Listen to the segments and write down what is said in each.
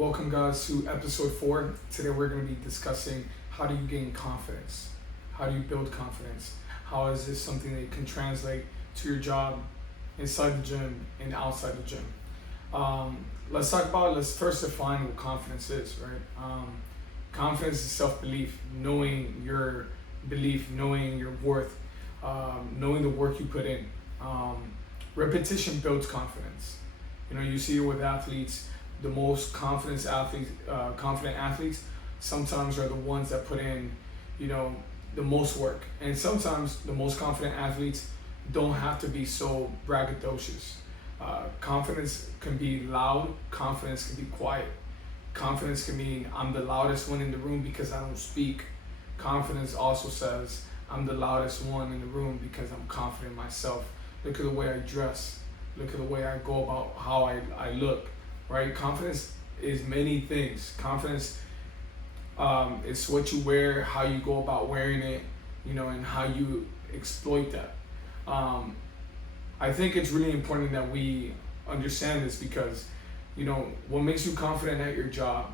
Welcome guys to episode 4. Today we're going to be discussing how do you gain confidence? How do you build confidence? How is this something that you can translate to your job inside the gym and outside the gym? Let's first define what confidence is, right? Confidence is self-belief, knowing your belief, knowing your worth, knowing the work you put in. Repetition builds confidence. You see it with athletes. The most confident athletes sometimes are the ones that put in, the most work. And sometimes the most confident athletes don't have to be so braggadocious. Confidence can be loud. Confidence can be quiet. Confidence can mean I'm the loudest one in the room because I don't speak. Confidence also says I'm the loudest one in the room because I'm confident in myself. Look at the way I dress. Look at the way I go about how I look. Right? Confidence is many things. Confidence is what you wear, how you go about wearing it, and how you exploit that. I think it's really important that we understand this because, what makes you confident at your job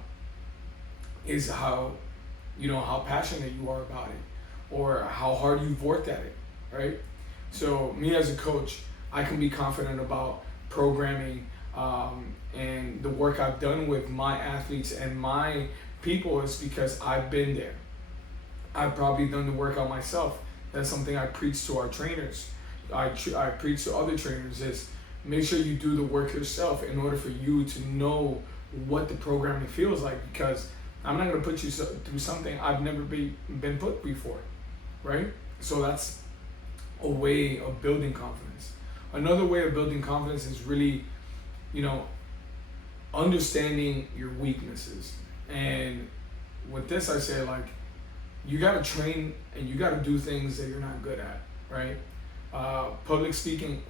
is how passionate you are about it or how hard you've worked at it, right? So me as a coach, I can be confident about programming and the work I've done with my athletes and my people is because I've been there. I've probably done the workout myself. That's something I preach to our trainers. I preach to other trainers is make sure you do the work yourself in order for you to know what the programming feels like, because I'm not going to put you through something I've never been put before, right? So that's a way of building confidence. Another way of building confidence is really, understanding your weaknesses. And with this, I say, you got to train and you got to do things that you're not good at, right? Public speaking,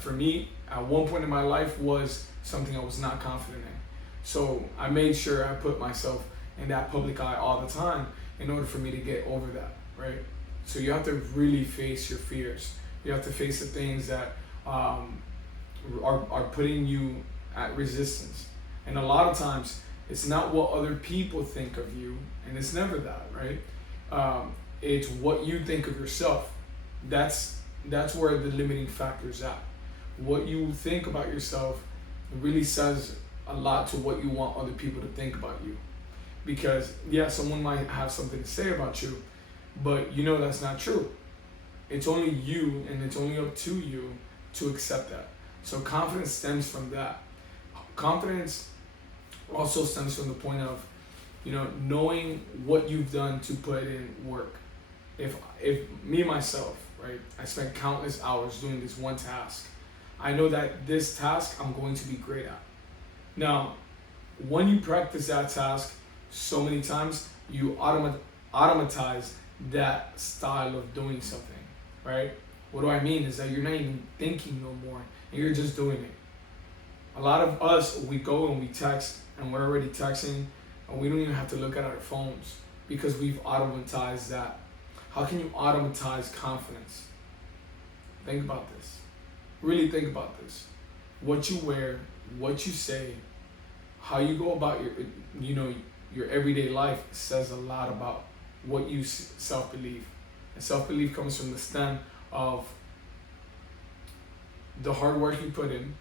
for me, at one point in my life was something I was not confident in. So I made sure I put myself in that public eye all the time in order for me to get over that, right? So you have to really face your fears. You have to face the things that are putting you at resistance. And a lot of times, it's not what other people think of you, and it's never that, right? It's what you think of yourself. That's where the limiting factor is at. What you think about yourself really says a lot to what you want other people to think about you. Because, someone might have something to say about you, but that's not true. It's only you, and it's only up to you to accept that. So confidence stems from that. Confidence also stems from the point of, knowing what you've done to put in work. If me myself, right, I spent countless hours doing this one task. I know that this task I'm going to be great at. Now, when you practice that task so many times, you automatize that style of doing something, right? What do I mean is that you're not even thinking no more, and you're just doing it. A lot of us, we go and we text, and we're already texting, and we don't even have to look at our phones because we've automatized that. How can you automatize confidence? Think about this. Really think about this. What you wear, what you say, how you go about your everyday life says a lot about what you self-believe. And self-belief comes from the stem of the hard work you put in.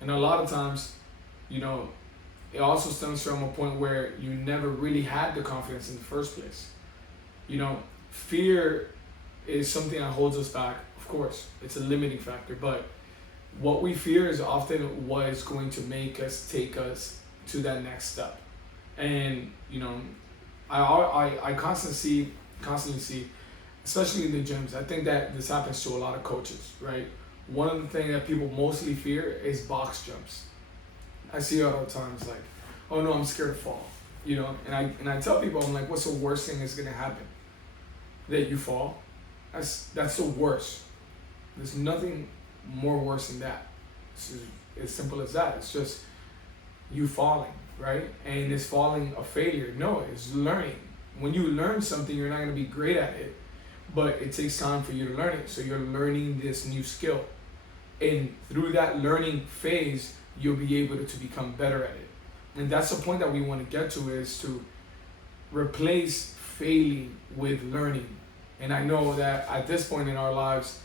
And a lot of times, it also stems from a point where you never really had the confidence in the first place. Fear is something that holds us back. Of course, it's a limiting factor, but what we fear is often what is going to take us to that next step. And, I constantly see, especially in the gyms, I think that this happens to a lot of coaches, right? One of the things that people mostly fear is box jumps. I see it all the time. It's like, oh no, I'm scared to fall. And I tell people, I'm like, what's the worst thing that's gonna happen? That you fall? That's the worst. There's nothing more worse than that. It's as simple as that. It's just you falling, right? And is falling a failure? No, it's learning. When you learn something, you're not gonna be great at it, but it takes time for you to learn it. So you're learning this new skill. And through that learning phase, you'll be able to become better at it. And that's the point that we want to get to, is to replace failing with learning. And I know that at this point in our lives,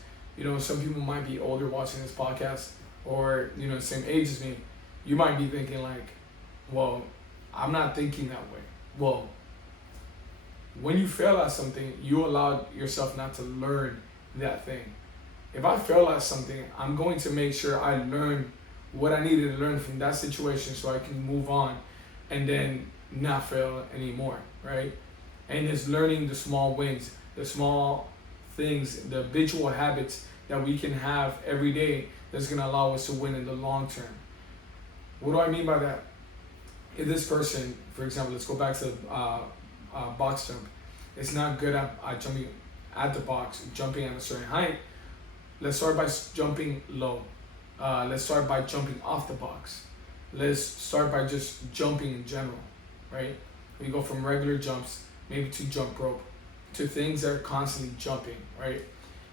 some people might be older watching this podcast, or, the same age as me. You might be thinking like, well, I'm not thinking that way. Well, when you fail at something, you allow yourself not to learn that thing. If I fail at something, I'm going to make sure I learn what I needed to learn from that situation so I can move on and then not fail anymore, right? And it's learning the small wins, the small things, the habitual habits that we can have every day that's going to allow us to win in the long term. What do I mean by that? If this person, for example, let's go back to box jump, it's not good at jumping at the box, jumping at a certain height. Let's start by jumping low. Let's start by jumping off the box. Let's start by just jumping in general, right? We go from regular jumps, maybe to jump rope, to things that are constantly jumping, right?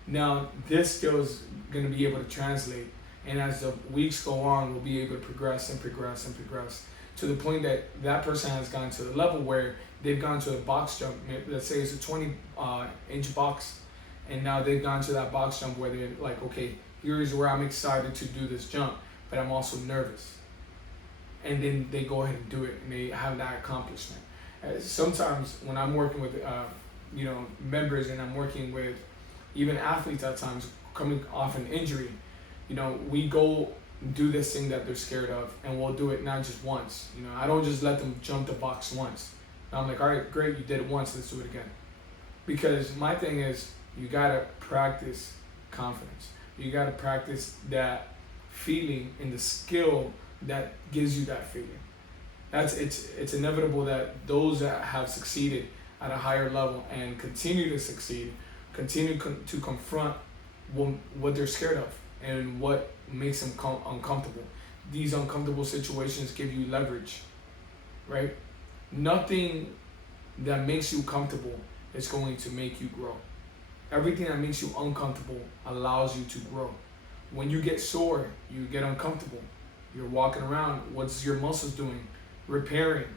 Now, this skill is going to be able to translate, and as the weeks go on, we'll be able to progress and progress and progress to the point that that person has gotten to the level where they've gone to a box jump. Let's say it's a 20-inch box, and now they've gone to that box jump where they're like, okay, here's where I'm excited to do this jump, but I'm also nervous. And then they go ahead and do it, and they have that accomplishment. Sometimes when I'm working with members, and I'm working with even athletes at times coming off an injury, we go do this thing that they're scared of, and we'll do it not just once. I don't just let them jump the box once. I'm like, all right, great, you did it once, let's do it again. Because my thing is, you gotta practice confidence. You gotta practice that feeling and the skill that gives you that feeling. It's inevitable that those that have succeeded at a higher level and continue to succeed, continue to confront what they're scared of and what makes them uncomfortable. These uncomfortable situations give you leverage, right? Nothing that makes you comfortable is going to make you grow. Everything that makes you uncomfortable allows you to grow. When you get sore, you get uncomfortable. You're walking around, what's your muscles doing? Repairing.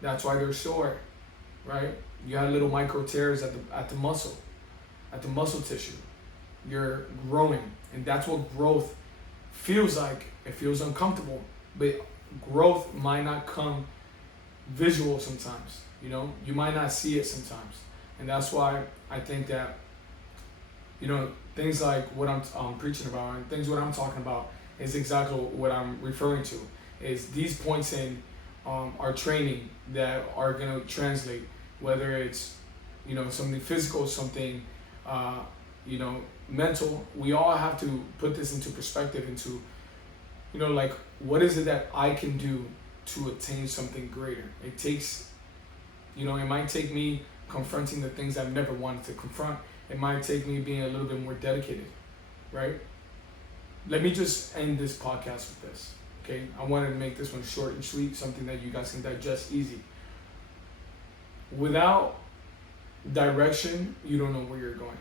That's why they're sore, right? You have little micro tears at the muscle tissue. You're growing, and that's what growth feels like. It feels uncomfortable, but growth might not come visual sometimes. You might not see it sometimes, and that's why I think that things like what I'm preaching about, and things what I'm talking about is exactly what I'm referring to. Is these points in our training that are gonna translate, whether it's something physical, something mental. We all have to put this into perspective, into like, what is it that I can do to attain something greater? It takes, it might take me confronting the things I've never wanted to confront. It might take me being a little bit more dedicated, right? Let me just end this podcast with this, okay? I wanted to make this one short and sweet, something that you guys can digest easy. Without direction, you don't know where you're going.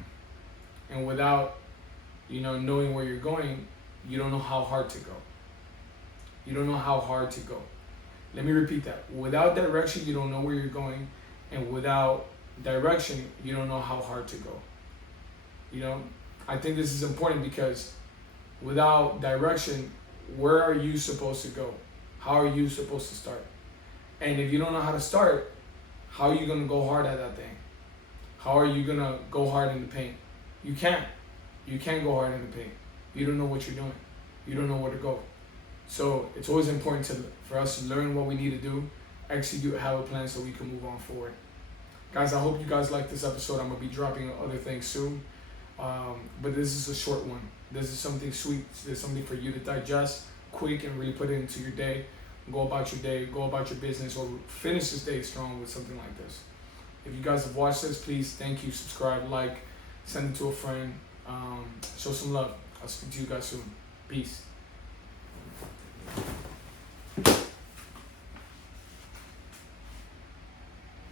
And without, knowing where you're going, you don't know how hard to go. You don't know how hard to go. Let me repeat that. Without direction, you don't know where you're going. And without direction, you don't know how hard to go. I think this is important, because without direction, where are you supposed to go? How are you supposed to start? And if you don't know how to start, how are you going to go hard at that thing? How are you going to go hard in the paint? You can't. You can't go hard in the paint. You don't know what you're doing. You don't know where to go. So it's always important for us to learn what we need to do, execute, have a plan so we can move on forward. Guys, I hope you guys like this episode. I'm going to be dropping other things soon. But this is a short one. This is something sweet. This is something for you to digest quick and really put it into your day. Go about your day, go about your business, or finish this day strong with something like this. If you guys have watched this, please, thank you, subscribe, like, send it to a friend, show some love. I'll speak to you guys soon. Peace.